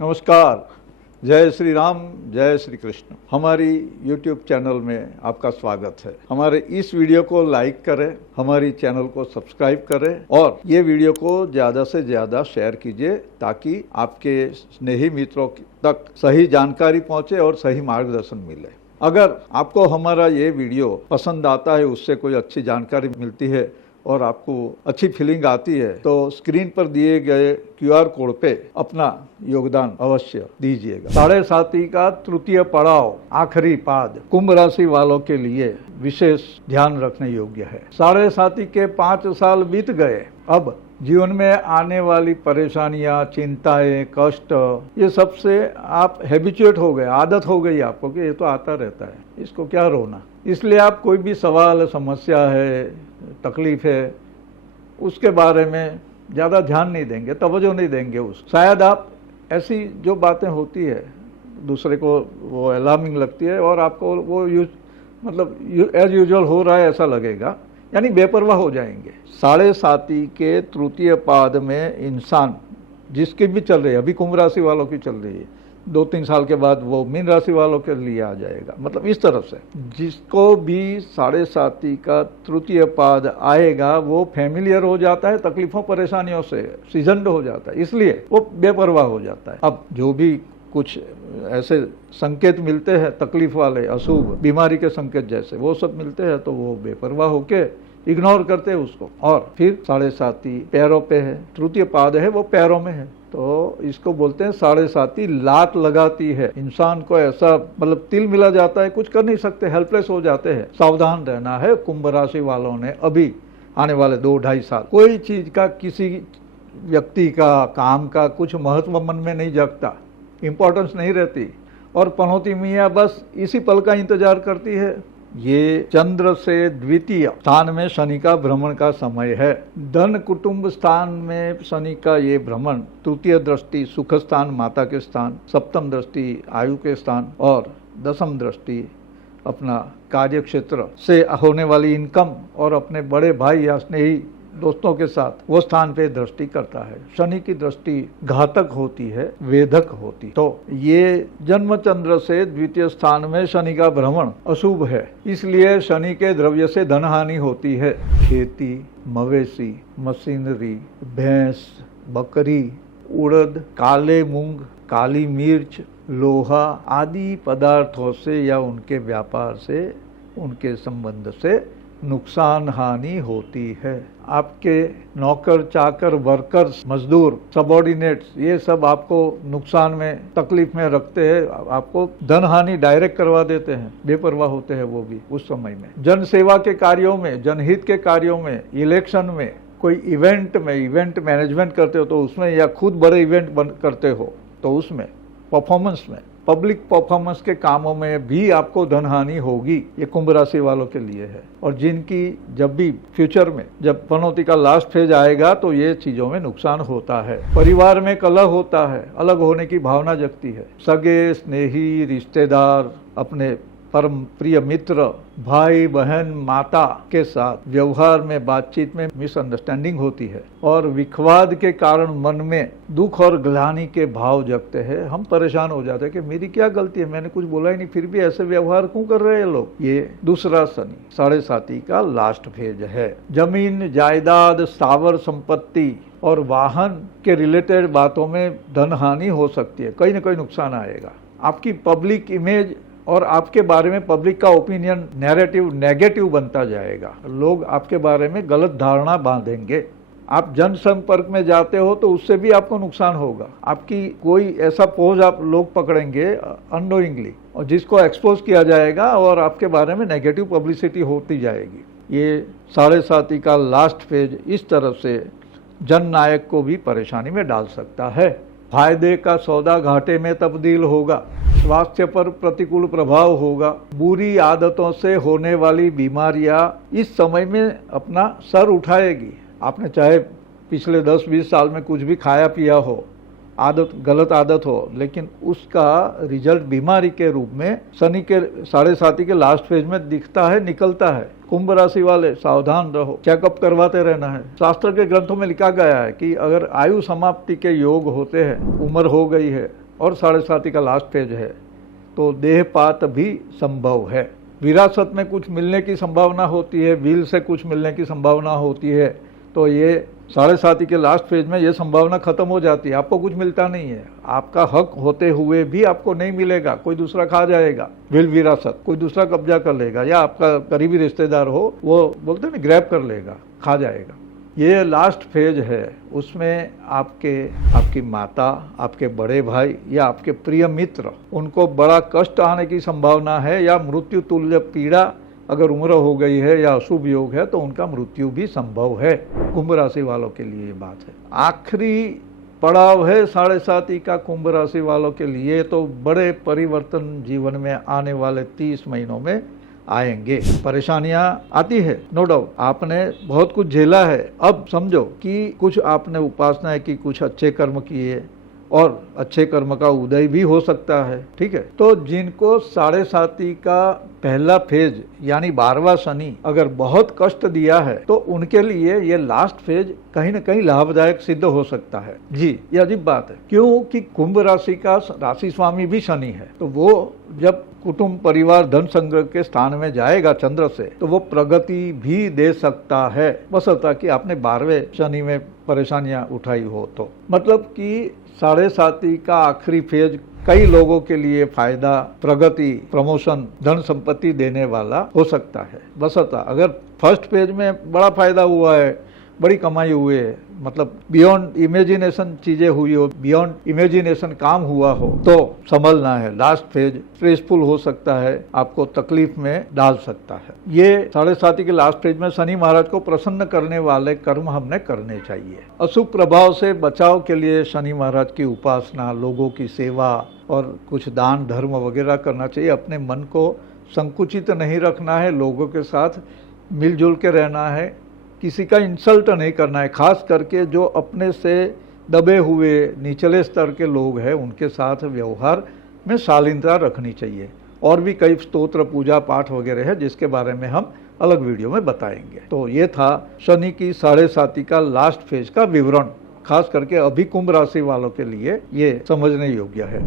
नमस्कार, जय श्री राम, जय श्री कृष्ण। हमारी YouTube चैनल में आपका स्वागत है। हमारे इस वीडियो को लाइक करें, हमारी चैनल को सब्सक्राइब करें और ये वीडियो को ज़्यादा से ज़्यादा शेयर कीजिए ताकि आपके स्नेही मित्रों तक सही जानकारी पहुंचे और सही मार्गदर्शन मिले। अगर आपको हमारा ये वीडियो पसंद आता है, उससे कोई अच्छी जानकारी मिलती है और आपको अच्छी फीलिंग आती है तो स्क्रीन पर दिए गए QR कोड पे अपना योगदान अवश्य दीजिएगा। 7.5 का तृतीय पड़ाव, आखिरी पाद, कुंभ राशि वालों के लिए विशेष ध्यान रखने योग्य है। 7.5 के 5 साल बीत गए। अब जीवन में आने वाली परेशानियां, चिंताएं, कष्ट, ये सबसे आप हैबिचुएट हो गए, आदत हो गई आपको कि ये तो आता रहता है, इसको क्या रोना। इसलिए आप कोई भी सवाल, समस्या है, तकलीफ है, उसके बारे में ज़्यादा ध्यान नहीं देंगे, तवज्जो नहीं देंगे। शायद आप ऐसी जो बातें होती है दूसरे को वो अलार्मिंग लगती है और आपको वो एज यूजुअल हो रहा है ऐसा लगेगा, यानी बेपरवाह हो जाएंगे। 7.5 के तृतीय पाद में इंसान जिसकी भी चल रही है, अभी कुंभ राशि वालों की चल रही है, 2-3 साल के बाद वो मीन राशि वालों के लिए आ जाएगा। मतलब इस तरफ से जिसको भी 7.5 का तृतीय पाद आएगा वो फैमिलियर हो जाता है, तकलीफों परेशानियों से सीजनड हो जाता है, इसलिए वो बेपरवाह हो जाता है। अब जो भी कुछ ऐसे संकेत मिलते हैं तकलीफ वाले, अशुभ बीमारी के संकेत जैसे, वो सब मिलते हैं तो वो बेपरवाह होके इग्नोर करते हैं उसको। और फिर 7.5 पैरों पे है, तृतीय पाद है वो पैरों में है, तो इसको बोलते हैं 7.5 लात लगाती है। इंसान को ऐसा मतलब तिल मिला जाता है, कुछ कर नहीं सकते, हेल्पलेस हो जाते हैं। सावधान रहना है कुंभ राशि वालों ने। अभी आने वाले 2-2.5 साल कोई चीज का, किसी व्यक्ति का, काम का कुछ महत्व मन में नहीं जगता, इंपॉर्टेंस नहीं रहती और पनौती मियाँ बस इसी पल का इंतजार करती है। ये चंद्र से द्वितीय स्थान में शनि का भ्रमण का समय है। धन कुटुंब स्थान में शनि का ये भ्रमण, तृतीय दृष्टि सुख स्थान, माता के स्थान, सप्तम दृष्टि आयु के स्थान और दशम दृष्टि अपना कार्य क्षेत्र से होने वाली इनकम और अपने बड़े भाई या स्नेही दोस्तों के साथ वो स्थान पे दृष्टि करता है। शनि की दृष्टि घातक होती है, वेधक होती। तो ये जन्म चंद्र से द्वितीय स्थान में शनि का भ्रमण अशुभ है, इसलिए शनि के द्रव्य से धन हानि होती है। खेती, मवेशी, मशीनरी, भैंस, बकरी, उड़द, काले मूंग, काली मिर्च, लोहा आदि पदार्थों से या उनके व्यापार से, उनके संबंध से नुकसान हानि होती है। आपके नौकर, चाकर, वर्कर्स, मजदूर, सबॉर्डिनेट्स, ये सब आपको नुकसान में, तकलीफ में रखते हैं, आपको धन हानि डायरेक्ट करवा देते हैं। बेपरवाह होते हैं वो भी उस समय में। जन सेवा के कार्यों में, जनहित के कार्यों में, इलेक्शन में, कोई इवेंट में, इवेंट मैनेजमेंट करते हो तो उसमें, या खुद बड़े इवेंट करते हो तो उसमें, परफॉर्मेंस में, पब्लिक परफॉर्मेंस के कामों में भी आपको धन हानि होगी। ये कुंभ राशि वालों के लिए है। और जिनकी जब भी फ्यूचर में, जब पनौती का लास्ट फेज आएगा तो ये चीजों में नुकसान होता है। परिवार में कलह होता है, अलग होने की भावना जगती है। सगे, स्नेही, रिश्तेदार, अपने परम प्रिय मित्र, भाई बहन, माता के साथ व्यवहार में, बातचीत में मिसअंडरस्टैंडिंग होती है और विखवाद के कारण मन में दुख और ग्लानि के भाव जगते हैं। हम परेशान हो जाते हैं कि मेरी क्या गलती है, मैंने कुछ बोला ही नहीं, फिर भी ऐसे व्यवहार क्यों कर रहे हैं लोग। ये दूसरा शनि 7.5 का लास्ट फेज है। जमीन, जायदाद, स्थावर संपत्ति और वाहन के रिलेटेड बातों में धन हानि हो सकती है, कहीं ना कहीं नुकसान आएगा। आपकी पब्लिक इमेज और आपके बारे में पब्लिक का ओपिनियन, नैरेटिव नेगेटिव बनता जाएगा। लोग आपके बारे में गलत धारणा बांधेंगे। आप जनसंपर्क में जाते हो तो उससे भी आपको नुकसान होगा। आपकी कोई ऐसा पोज आप लोग पकड़ेंगे अननोइंगली और जिसको एक्सपोज किया जाएगा और आपके बारे में नेगेटिव पब्लिसिटी होती जाएगी। ये 7.5 का लास्ट फेज इस तरफ से जन नायक को भी परेशानी में डाल सकता है। फायदे का सौदा घाटे में तब्दील होगा। स्वास्थ्य पर प्रतिकूल प्रभाव होगा। बुरी आदतों से होने वाली बीमारियां इस समय में अपना सर उठाएगी। आपने चाहे पिछले 10-20 साल में कुछ भी खाया पिया हो, आदत गलत आदत हो, लेकिन उसका रिजल्ट बीमारी के रूप में शनि के 7.5 के लास्ट फेज में दिखता है, निकलता है। कुंभ राशि वाले सावधान रहो, चेकअप करवाते रहना है। शास्त्र के ग्रंथों में लिखा गया है कि अगर आयु समाप्ति के योग होते हैं, उम्र हो गई है, और 7.5 का लास्ट फेज है तो देहपात भी संभव है। विरासत में कुछ मिलने की संभावना होती है, विल से कुछ मिलने की संभावना होती है, तो ये 7.5 के लास्ट फेज में ये संभावना खत्म हो जाती है। आपको कुछ मिलता नहीं है, आपका हक होते हुए भी आपको नहीं मिलेगा, कोई दूसरा खा जाएगा। विल विरासत कोई दूसरा कब्जा कर लेगा, या आपका करीबी रिश्तेदार हो वो बोलते हैं ना ग्रैब कर लेगा, खा जाएगा। ये लास्ट फेज है, उसमें आपकी माता, आपके बड़े भाई या आपके प्रिय मित्र, उनको बड़ा कष्ट आने की संभावना है, या मृत्यु तुल्य पीड़ा, अगर उम्र हो गई है या अशुभ योग है तो उनका मृत्यु भी संभव है। कुंभ राशि वालों के लिए ये बात है। आखिरी पड़ाव है 7.5 का कुंभ राशि वालों के लिए, तो बड़े परिवर्तन जीवन में आने वाले 30 महीनों में आएंगे। परेशानियां आती है, नो डाउट, आपने बहुत कुछ झेला है। अब समझो कि कुछ आपने उपासनाएं की, कुछ अच्छे कर्म किए और अच्छे कर्म का उदय भी हो सकता है, ठीक है। तो जिनको 7.5 का पहला फेज यानी 12वां शनि अगर बहुत कष्ट दिया है तो उनके लिए ये लास्ट फेज कहीं न कहीं लाभदायक सिद्ध हो सकता है। जी, ये अजीब बात है, क्योंकि कुंभ राशि का राशि स्वामी भी शनि है, तो वो जब कुटुंब परिवार धन संग्रह के स्थान में जाएगा चंद्र से, तो वो प्रगति भी दे सकता है, बशर्ते कि आपने 12वें शनि में परेशानियां उठाई हो। तो मतलब कि 7.5 का आखिरी फेज कई लोगों के लिए फायदा, प्रगति, प्रमोशन, धन संपत्ति देने वाला हो सकता है, बशर्ते अगर फर्स्ट फेज में बड़ा फायदा हुआ है, बड़ी कमाई हुई है, मतलब बियॉन्ड इमेजिनेशन चीजें हुई हो, बियॉन्ड इमेजिनेशन काम हुआ हो, तो संभलना है। लास्ट फेज स्ट्रेसफुल हो सकता है, आपको तकलीफ में डाल सकता है। ये 7.5 के लास्ट फेज में शनि महाराज को प्रसन्न करने वाले कर्म हमने करने चाहिए। अशुभ प्रभाव से बचाव के लिए शनि महाराज की उपासना, लोगों की सेवा और कुछ दान धर्म वगैरह करना चाहिए। अपने मन को संकुचित नहीं रखना है, लोगों के साथ मिलजुल के रहना है, किसी का इंसल्ट नहीं करना है। खास करके जो अपने से दबे हुए निचले स्तर के लोग हैं उनके साथ व्यवहार में शालीनता रखनी चाहिए। और भी कई स्तोत्र, पूजा पाठ वगैरह है जिसके बारे में हम अलग वीडियो में बताएंगे। तो ये था शनि की 7.5 का लास्ट फेज का विवरण। खास करके अभी कुंभ राशि वालों के लिए ये समझने योग्य है।